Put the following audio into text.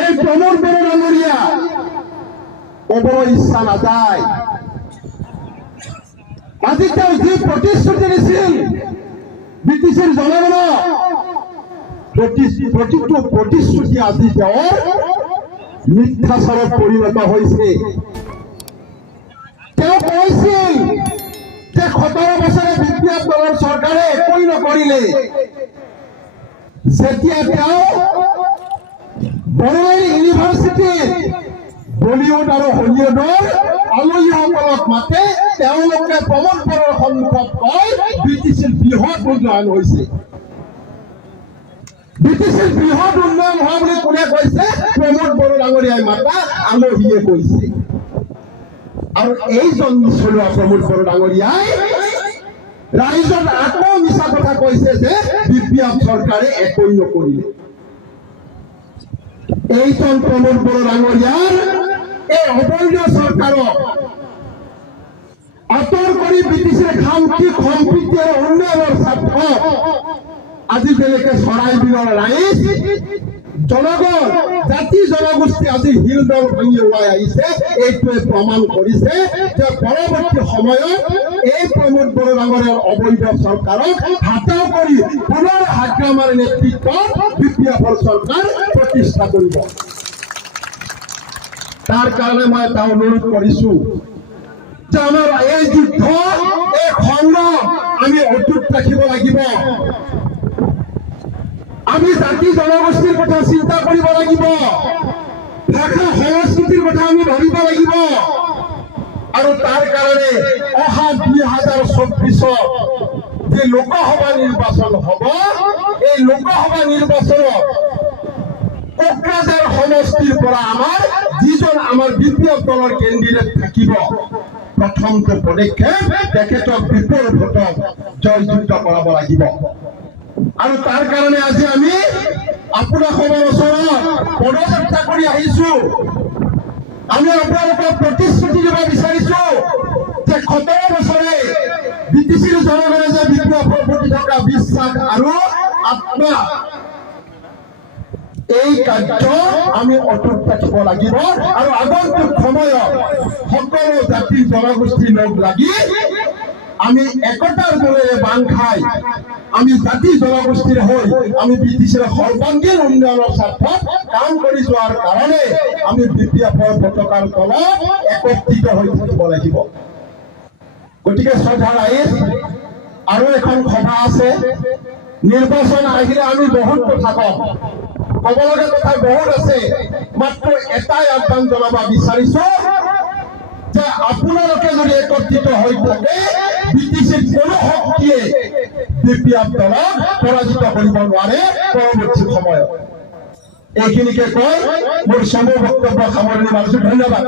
এই প্ৰমোদ বড় ডাঙৰিয়া ওপৰ ইচ্ছা নাযায় আজি তেওঁ যি প্ৰতিশ্ৰুতি দিছিল ব্ৰিটিছৰ জনগণক প্ৰতিটো প্ৰতিশ্ৰুতি আজি তেওঁৰ মিথ্যাচাৰত পৰিণত হৈছে তেওঁ কৈছিল যে 17 বছৰে বিপ্লৱ দলৰ চৰকাৰে একোই নকৰিলে যেতিয়া তেওঁ বড়োলেণ্ড ইউনিভাৰ্চিটিৰ বলিউড আৰু হলিউডৰ আলহীসকলক মাতে তেওঁলোকে প্ৰমোদ বড়োৰ সন্মুখত কয় ব্ৰিটিছৰ বৃহৎ উন্নয়ন হৈছে ব্ৰিটিছৰ বৃহৎ উন্নয়ন হোৱা বুলি কোনে কৈছে প্ৰমোদ বড়ো ডাঙৰীয়াই মাতা আলহীয়ে কৈছে আৰু এইজন চলোৱা প্ৰমোদ বড়ো ডাঙৰীয়াই ৰাইজত আকৌ মিছা কথা কৈছে যে বিপ্লৱ চৰকাৰে একোই নকৰিলে এইজন প্ৰমোদ বড়ো ডাঙৰীয়াৰ এই অবৈধ চৰকাৰক আঁতৰ কৰি ব্ৰিটিছে শান্তি সম্প্ৰীতি আৰু উন্নয়নৰ স্বাৰ্থত আজি বেলেগে চৰাই বিলৰ ৰাইজ জনগণ জাতি জনগোষ্ঠী আজি হিলদল ভাঙি ওলাই আহিছে এইটোৱে প্ৰমাণ কৰিছে যে পৰৱৰ্তী সময়ত এই প্ৰমোদ বড়ো ডাঙৰীয়াৰ অবৈধ চৰকাৰক হাতাও কৰি পুনৰ হাগ্ৰামাৰ নেতৃত্বত বিপ্লৱৰ চৰকাৰ প্ৰতিষ্ঠা কৰিব তাৰ কাৰণে মই এটা অনুৰোধ কৰিছো যে আমাৰ এই যুদ্ধ এই সংগ্ৰাম আমি অটুট ৰাখিব লাগিব আমি জাতি জনগোষ্ঠীৰ কথা চিন্তা কৰিব লাগিব ভাষা সংস্কৃতিৰ কথা আমি ভাবিব লাগিব আৰু তাৰ কাৰণে অহা 2024 যে লোকসভা নিৰ্বাচন হ'ব এই লোকসভা নিৰ্বাচনত কক্ৰাঝাৰ সমষ্টিৰ পৰা আমাৰ যিজন আমাৰ বিপ্লৱ দলৰ কেণ্ডিডেট থাকিব প্ৰথমটো পদক্ষেপ তেখেতক বিপুল ভোটত জয়যুক্ত কৰাব লাগিব আৰু তাৰ কাৰণে আজি আমি আপোনালোকৰ ওচৰত পদযাত্ৰা কৰি আহিছো আমি আপোনালোকক প্ৰতিশ্ৰুতি দিব বিচাৰিছো যে 17 বছৰে ব্ৰিটিছৰ জনগণে যে বিপ্লৱৰ প্ৰতি থকা বিশ্বাস আৰু আত্মা এই কাৰ্য আমি অটুট ৰাখিব লাগিব আৰু আগন্তুক সময়ত সকলো জাতি জনগোষ্ঠী লগ লাগি আমি একতাৰ দোলেৰে বান্ধ খাই আমি জাতি জনগোষ্ঠীৰ হৈ আমি ব্ৰিটিছৰ সৰ্বাংগীন উন্নয়নৰ স্বাৰ্থত কাম কৰি যোৱাৰ কাৰণে আমি বিপ্লৱৰ পতাকাৰ তলত একত্ৰিত হৈ থাকিব লাগিব গতিকে শ্ৰদ্ধা ৰাইজ আৰু এখন সভা আছে নিৰ্বাচন আহিলে আমি বহুত কথা কম ক'ব লগা কথা বহুত আছে মাত্ৰ এটাই আহ্বান জনাব বিচাৰিছো যে আপোনালোকে যদি একত্ৰিত হৈ থাকে ব্ৰিটিছৰ কোনো শক্তিয়ে বিপ্লৱ দলক পৰাজিত কৰিব নোৱাৰে পৰৱৰ্তী সময়ত এইখিনিকে কৈ মোৰ সমগ্ৰ বক্তব্য সামৰণি মাৰিছো ধন্যবাদ